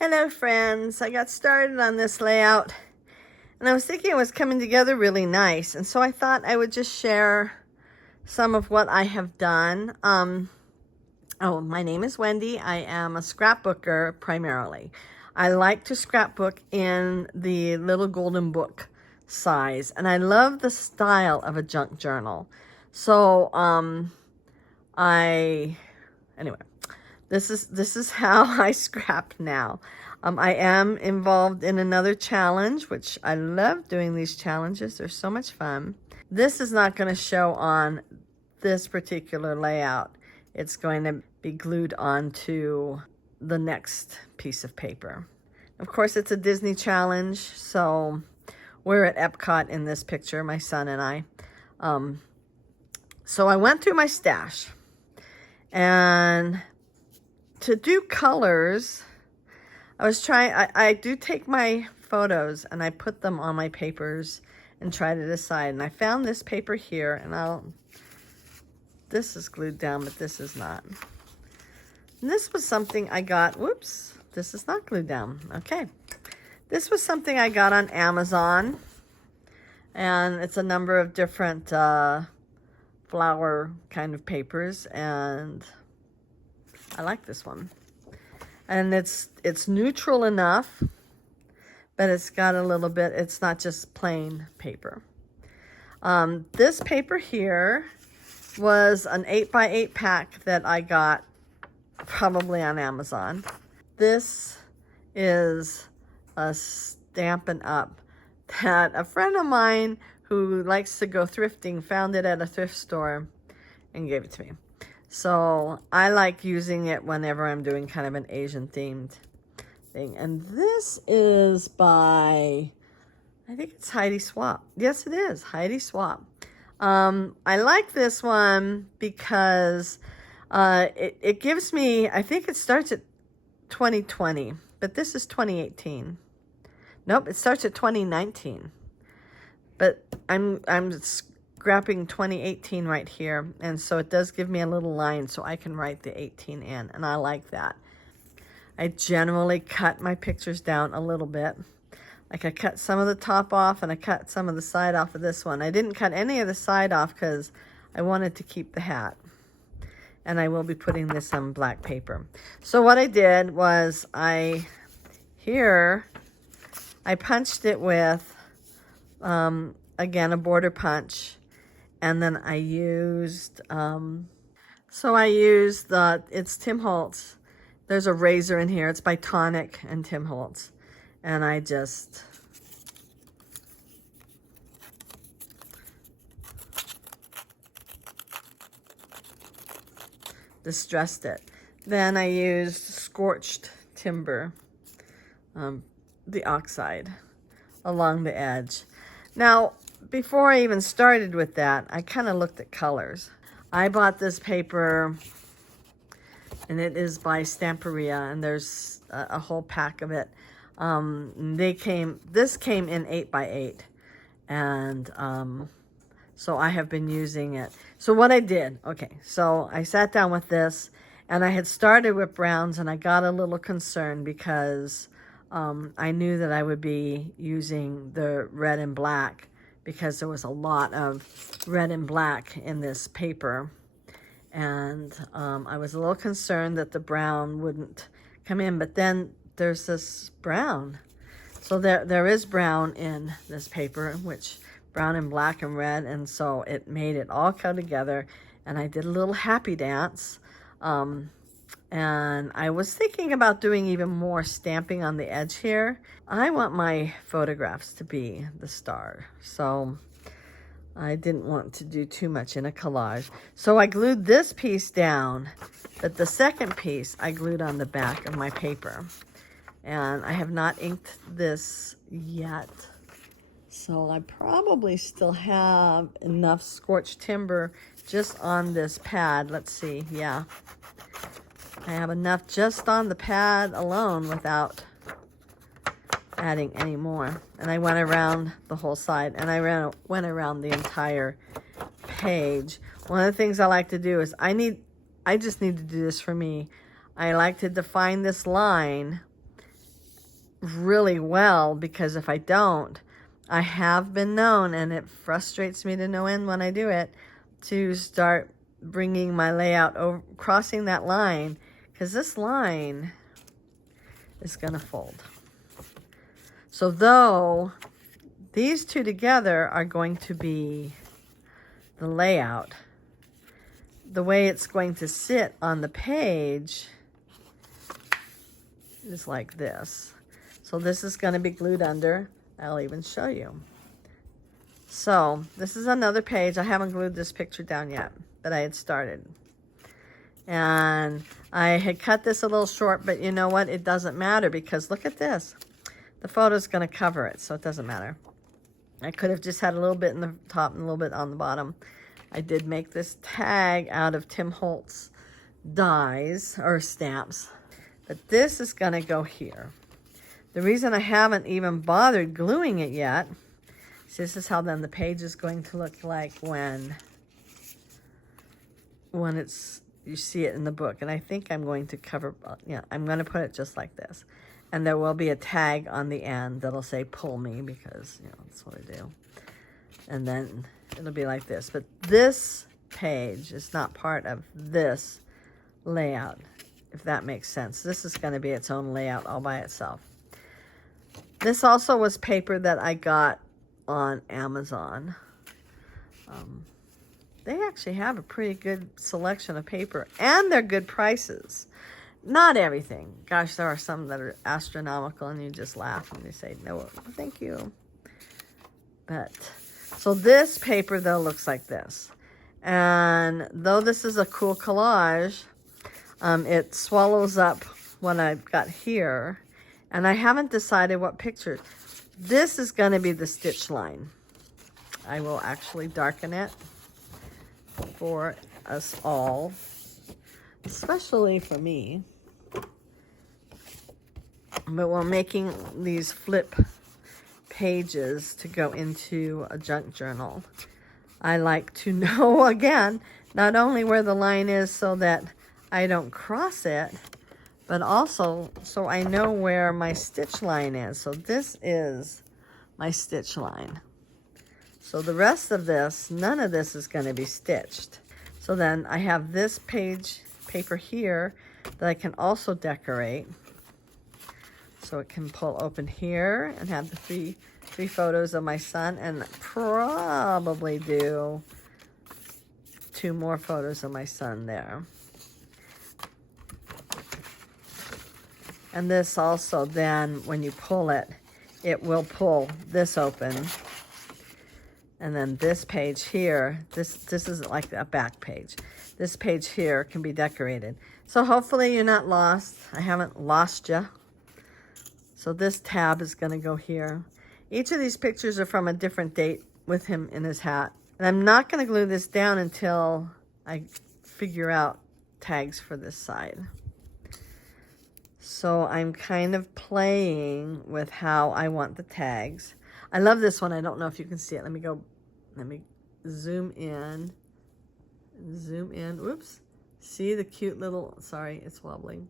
Hello friends, I got started on this layout and I was thinking it was coming together really nice, and so I thought I would just share some of what I have done. My name is Wendy. I am a scrapbooker primarily. I like to scrapbook in the little golden book size, and I love the style of a junk journal. So anyway, this is how I scrap now. I am involved in another challenge, which I love doing these challenges. They're so much fun. This is not going to show on this particular layout. It's going to be glued onto the next piece of paper. Of course, it's a Disney challenge, so we're at Epcot in this picture, my son and I. So I went through my stash, and to do colors, I do take my photos and I put them on my papers and try to decide. And I found this paper here, and this is glued down, but this is not. And this was something I got, whoops, this is not glued down. Okay. This was something I got on Amazon, and it's a number of different flower kind of papers, and I like this one. And it's neutral enough, but it's got a little bit, it's not just plain paper. This paper here was an 8x8 pack that I got probably on Amazon. This is a Stampin' Up! That a friend of mine who likes to go thrifting found it at a thrift store and gave it to me. So I like using it whenever I'm doing kind of an Asian themed thing. And this is by, I think it's Heidi Swapp. Yes, it is Heidi Swapp. I like this one because it gives me, I think it starts at 2020, but this is 2018. Nope, it starts at 2019. But I'm scrapping 2018 right here, and so it does give me a little line so I can write the 18 in, and I like that. I generally cut my pictures down a little bit. Like I cut some of the top off and I cut some of the side off of this one. I didn't cut any of the side off because I wanted to keep the hat. And I will be putting this on black paper. So what I did was I punched it with, again, a border punch. And then I used, it's Tim Holtz. There's a razor in here. It's by Tonic and Tim Holtz. And I just distressed it. Then I used scorched timber, the oxide, along the edge. Now, before I even started with that, I kind of looked at colors. I bought this paper, and it is by Stamperia, and there's a whole pack of it. This came in 8x8, and so I have been using it. So what I did, okay, so I sat down with this, and I had started with browns, and I got a little concerned because I knew that I would be using the red and black, because there was a lot of red and black in this paper. And I was a little concerned that the brown wouldn't come in, but then there's this brown. So there is brown in this paper, which brown and black and red, and so it made it all come together. And I did a little happy dance. And I was thinking about doing even more stamping on the edge here. I want my photographs to be the star, so I didn't want to do too much in a collage. So I glued this piece down, but the second piece I glued on the back of my paper. And I have not inked this yet. So I probably still have enough scorched timber just on this pad. Let's see, yeah. I have enough just on the pad alone without adding any more. And I went around the whole side, and I went around the entire page. One of the things I like to do is I just need to do this for me. I like to define this line really well, because if I don't, I have been known, and it frustrates me to no end when I do it, to start bringing my layout over, crossing that line, because this line is going to fold. So though these two together are going to be the layout, the way it's going to sit on the page is like this. So this is going to be glued under. I'll even show you. So this is another page. I haven't glued this picture down yet, but I had started. And I had cut this a little short, but you know what? It doesn't matter, because look at this. The photo's going to cover it, so it doesn't matter. I could have just had a little bit in the top and a little bit on the bottom. I did make this tag out of Tim Holtz dies or stamps, but this is going to go here. The reason I haven't even bothered gluing it yet, so this is how then the page is going to look like when it's, you see it in the book. And I think I'm going to cover, yeah, I'm going to put it just like this. And there will be a tag on the end that'll say pull me, because, you know, that's what I do. And then it'll be like this. But this page is not part of this layout, if that makes sense. This is going to be its own layout all by itself. This also was paper that I got on Amazon. They actually have a pretty good selection of paper, and they're good prices. Not everything. Gosh, there are some that are astronomical, and you just laugh and you say, no, thank you. But, so this paper, though, looks like this. And though this is a cool collage, it swallows up what I've got here. And I haven't decided what picture. This is going to be the stitch line. I will actually darken it for us all, especially for me. But we're making these flip pages to go into a junk journal. I like to know, again, not only where the line is so that I don't cross it, but also so I know where my stitch line is. So this is my stitch line. So the rest of this, none of this is going to be stitched. So then I have this page paper here that I can also decorate. So it can pull open here and have the three photos of my son, and probably do 2 more photos of my son there. And this also then, when you pull it, it will pull this open. And then this page here, this isn't like a back page. This page here can be decorated. So hopefully you're not lost. I haven't lost you. So this tab is going to go here. Each of these pictures are from a different date with him in his hat. And I'm not going to glue this down until I figure out tags for this side. So I'm kind of playing with how I want the tags. I love this one. I don't know if you can see it. Let me zoom in. Zoom in. Whoops. See the cute little, sorry, it's wobbling.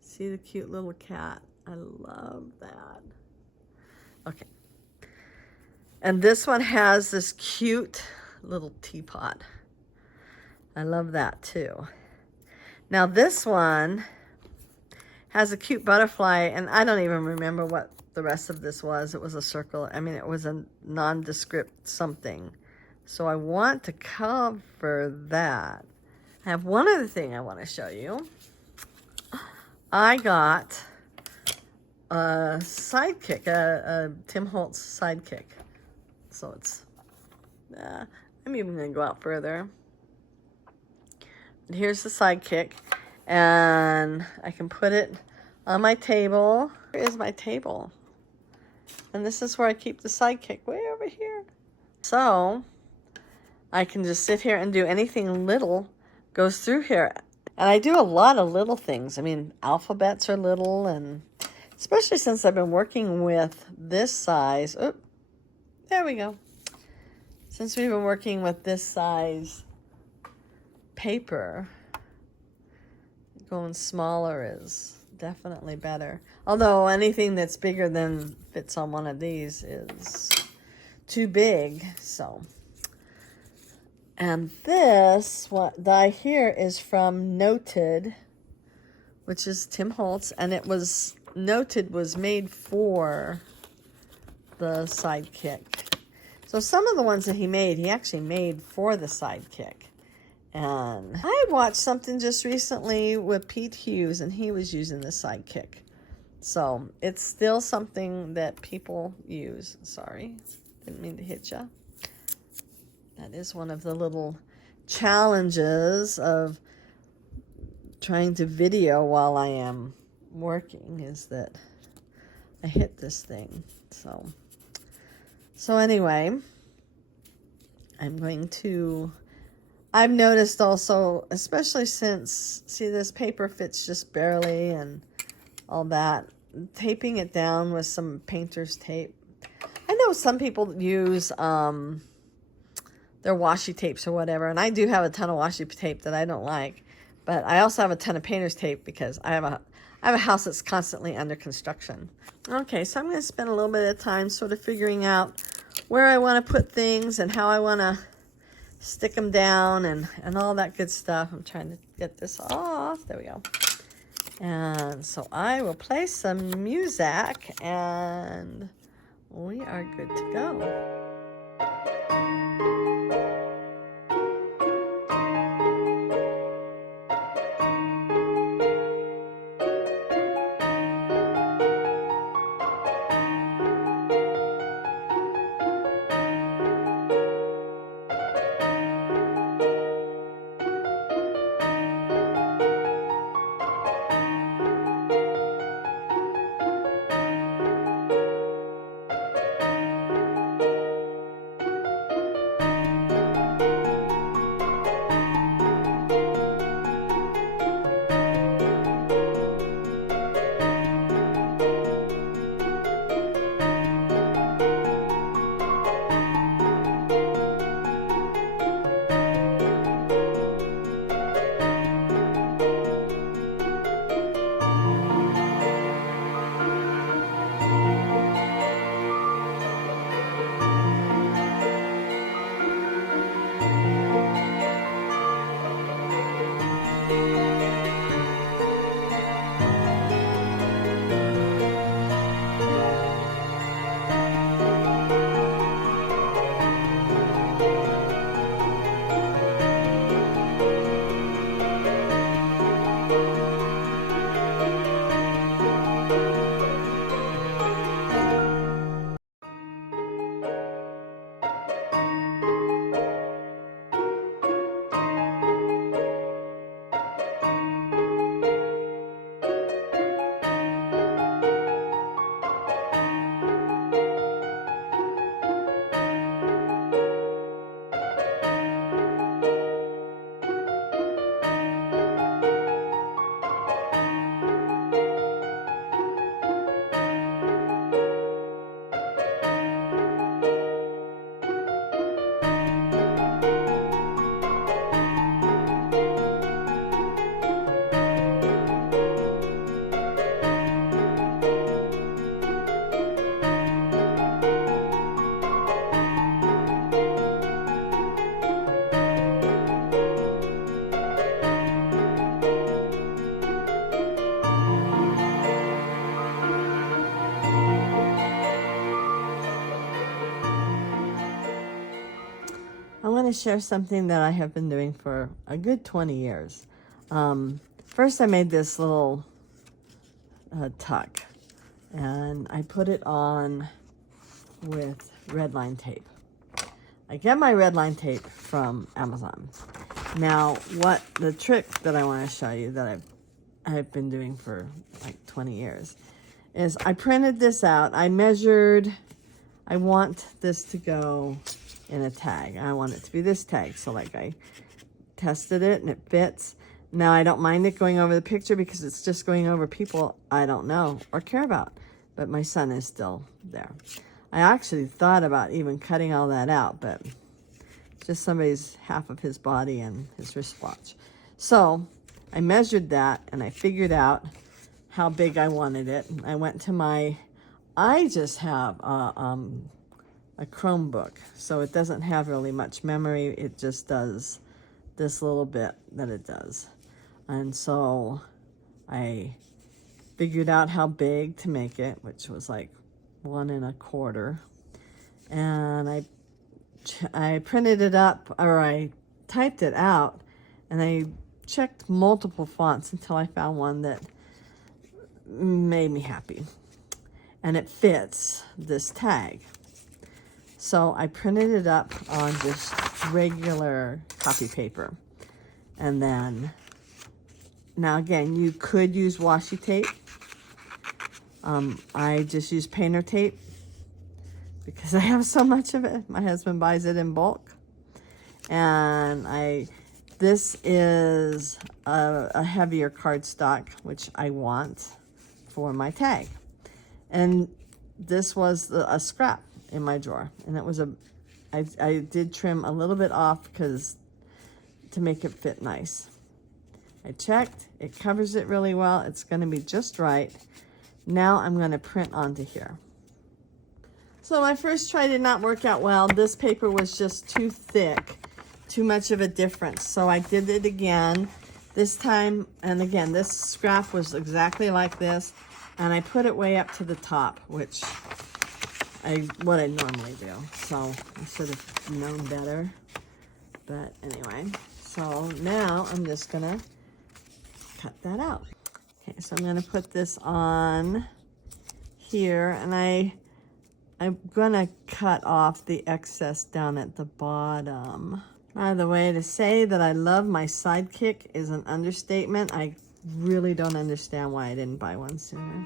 See the cute little cat. I love that. Okay. And this one has this cute little teapot. I love that too. Now this one has a cute butterfly, and I don't even remember what the rest of this was. It was a circle. I mean, it was a nondescript something. So I want to cover that. I have one other thing I want to show you. I got a sidekick, a Tim Holtz sidekick. So it's, I'm even going to go out further. But here's the sidekick, and I can put it on my table. Here is my table. And this is where I keep the sidekick, way over here. So I can just sit here and do anything little goes through here. And I do a lot of little things. I mean, alphabets are little, and especially since I've been working with this size. Oh, there we go. Since we've been working with this size paper, going smaller is definitely better. Although anything that's bigger than fits on one of these is too big, so. And this, what die here is from Noted, which is Tim Holtz, and it was, Noted was made for the Sidekick. So some of the ones that he actually made for the Sidekick. And I watched something just recently with Pete Hughes, and he was using the Sidekick. So it's still something that people use. Sorry, didn't mean to hit ya. That is one of the little challenges of trying to video while I am working, is that I hit this thing. So anyway, I'm going to, I've noticed also, especially since, see, this paper fits just barely and all that, taping it down with some painter's tape. I know some people use their washi tapes or whatever, and I do have a ton of washi tape that I don't like, but I also have a ton of painter's tape because I have a house that's constantly under construction. Okay, so I'm going to spend a little bit of time sort of figuring out where I want to put things and how I want to stick them down and all that good stuff. I'm trying to get this off. There we go. And so I will play some music and we are good to go. I want to share something that I have been doing for a good 20 years. First, I made this little tuck, and I put it on with red line tape. I get my red line tape from Amazon. Now, what the trick that I want to show you that I've been doing for like 20 years is I printed this out. I measured, I want this to go in a tag. I want it to be this tag. So like I tested it and it fits. Now I don't mind it going over the picture because it's just going over people I don't know or care about. But my son is still there. I actually thought about even cutting all that out, but just somebody's half of his body and his wristwatch. So I measured that and I figured out how big I wanted it. I went to I just have a Chromebook, so it doesn't have really much memory. It just does this little bit that it does. And so I figured out how big to make it, which was like 1 1/4. And I printed it up, or I typed it out, and I checked multiple fonts until I found one that made me happy. And it fits this tag. So I printed it up on just regular copy paper. And then, now again, you could use washi tape. I just use painter tape because I have so much of it. My husband buys it in bulk. And this is a heavier cardstock, which I want for my tag. And this was a scrap in my drawer. And it was I did trim a little bit off to make it fit nice. I checked, it covers it really well. It's gonna be just right. Now I'm gonna print onto here. So my first try did not work out well. This paper was just too thick, too much of a difference. So I did it again this time. And again, this scrap was exactly like this. And I put it way up to the top, which what I normally do. So I should have known better. But anyway, so now I'm just gonna cut that out. Okay, so I'm gonna put this on here, and I'm gonna cut off the excess down at the bottom. By the way, to say that I love my Sidekick is an understatement. I really don't understand why I didn't buy one sooner.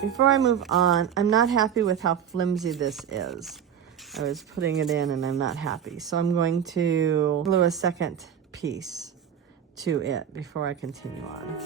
Before I move on, I'm not happy with how flimsy this is. I was putting it in and I'm not happy. So I'm going to glue a second piece to it before I continue on.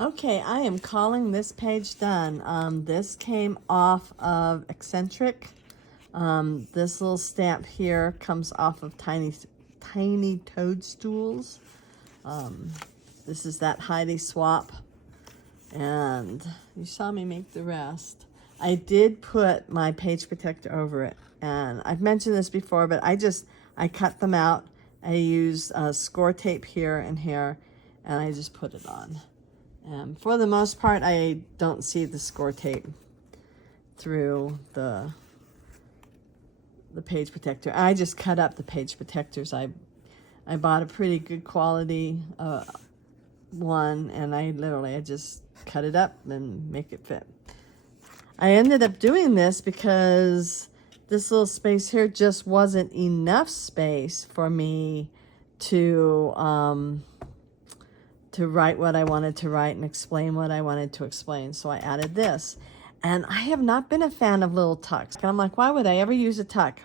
Okay, I am calling this page done. This came off of Eccentric. This little stamp here comes off of tiny toadstools. This is that Heidi swap. And you saw me make the rest. I did put my page protector over it. And I've mentioned this before, but I cut them out. I used score tape here and here, and I just put it on. For the most part, I don't see the score tape through the page protector. I just cut up the page protectors. I bought a pretty good quality one, and I just cut it up and make it fit. I ended up doing this because this little space here just wasn't enough space for me to write what I wanted to write and explain what I wanted to explain. So I added this. And I have not been a fan of little tucks. And I'm like, why would I ever use a tuck?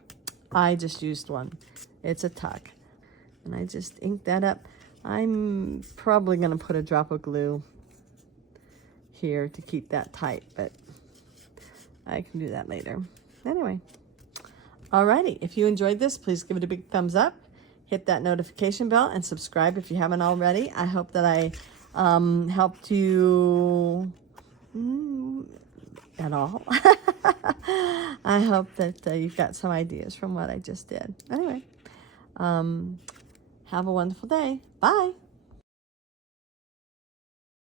I just used one. It's a tuck. And I just inked that up. I'm probably going to put a drop of glue here to keep that tight, but I can do that later. Anyway, alrighty. If you enjoyed this, please give it a big thumbs up. Hit that notification bell and subscribe if you haven't already. I hope that I helped you at all. I hope that you've got some ideas from what I just did. Anyway, have a wonderful day. Bye.